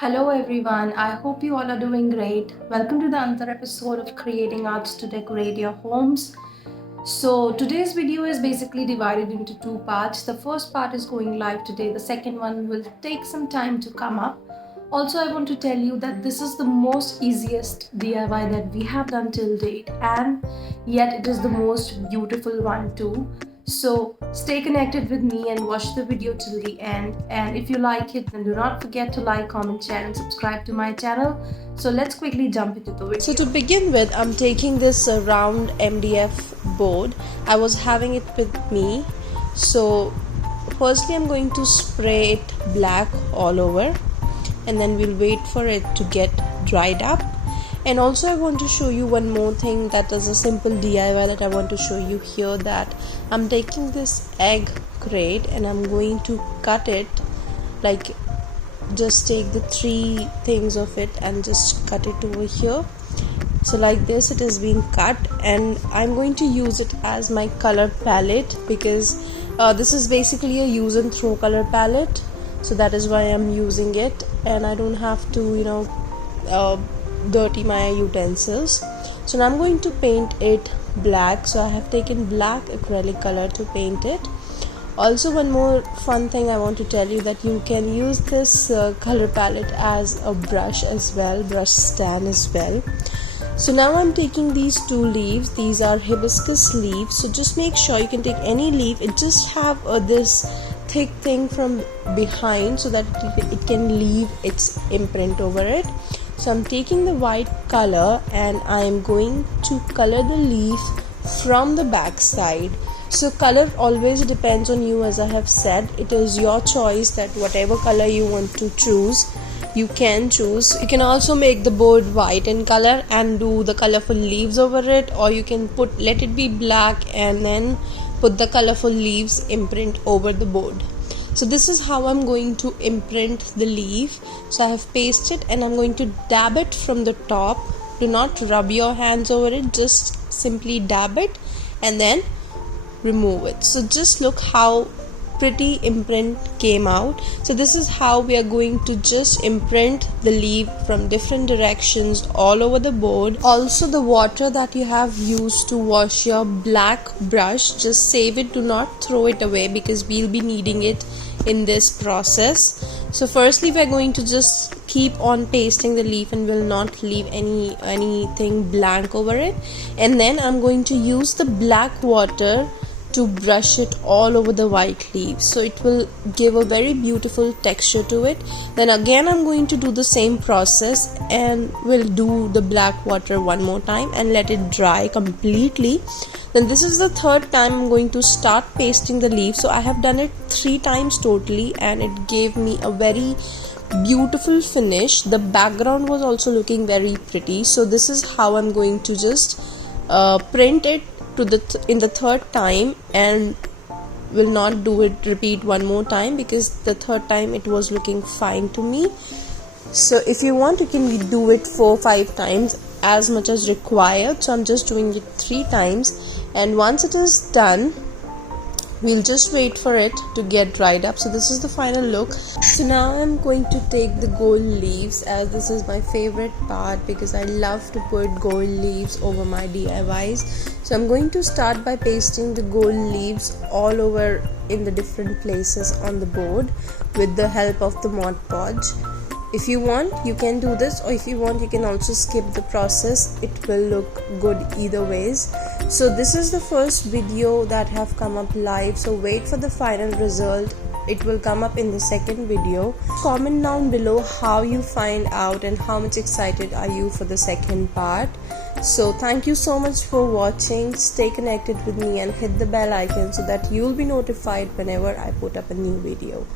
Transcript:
Hello everyone, I hope you all are doing great. Welcome to the another episode of Creating Arts to Decorate Your Homes. So today's video is basically divided into two parts. The first part is going live today. The second one will take some time to come up. Also, I want to tell you that this is the most easiest DIY that we have done till date, and yet it is the most beautiful one too. So stay connected with me and watch the video till the end. And if you like it, then do not forget to like, comment, share and subscribe to my channel. So let's quickly jump into the video. So to begin with, I'm taking this round MDF board. I was having it with me. So firstly, I'm going to spray it black all over, and then we'll wait for it to get dried up. And also I want to show you one more thing, that is a simple DIY that I want to show you here, that I'm taking this egg crate and I'm going to cut it, like just take the three things of it and just cut it over here. So like this it is being cut, and I'm going to use it as my color palette, because this is basically a use and throw color palette. So that is why I'm using it, and I don't have to dirty my utensils. So now I'm going to paint it black. So I have taken black acrylic color to paint it. Also, one more fun thing I want to tell you, that you can use this color palette as a brush as well, brush stand as well. So now I'm taking these two leaves. These are hibiscus leaves. So just make sure you can take any leaf. It just have this thick thing from behind so that it can leave its imprint over it. So I'm taking the white color and I am going to color the leaf from the back side. So color always depends on you, as I have said. It is your choice that whatever color you want to choose, you can choose. You can also make the board white in color and do the colorful leaves over it, or you can let it be black and then put the colorful leaves imprint over the board. So this is how I'm going to imprint the leaf. So I have pasted and I'm going to dab it from the top. Do not rub your hands over it, just simply dab it and then remove it. So just look how pretty imprint came out. So this is how we are going to just imprint the leaf from different directions all over the board. Also, the water that you have used to wash your black brush, just save it, do not throw it away, because we'll be needing it in this process. So firstly, we're going to just keep on pasting the leaf and will not leave anything blank over it. And then I'm going to use the black water to brush it all over the white leaves, so it will give a very beautiful texture to it. Then again I'm going to do the same process and we'll do the black water one more time and let it dry completely. Then this is the third time I'm going to start pasting the leaf. So I have done it 3 times totally, and it gave me a very beautiful finish. The background was also looking very pretty. So this is how I'm going to just print it in the third time, and will not do it repeat one more time, because the third time it was looking fine to me. So if you want, you can do it 4-5 times, as much as required. So I'm just doing it 3 times, and once it is done, we'll just wait for it to get dried up. So this is the final look. So now I'm going to take the gold leaves, as this is my favorite part, because I love to put gold leaves over my DIYs. So I'm going to start by pasting the gold leaves all over in the different places on the board with the help of the Mod Podge. If you want, you can do this, or if you want, you can also skip the process. It will look good either ways. So this is the first video that have come up live, so wait for the final result. It will come up in the second video. Comment down below how you find out and how much excited are you for the second part. So thank you so much for watching. Stay connected with me and hit the bell icon so that you'll be notified whenever I put up a new video.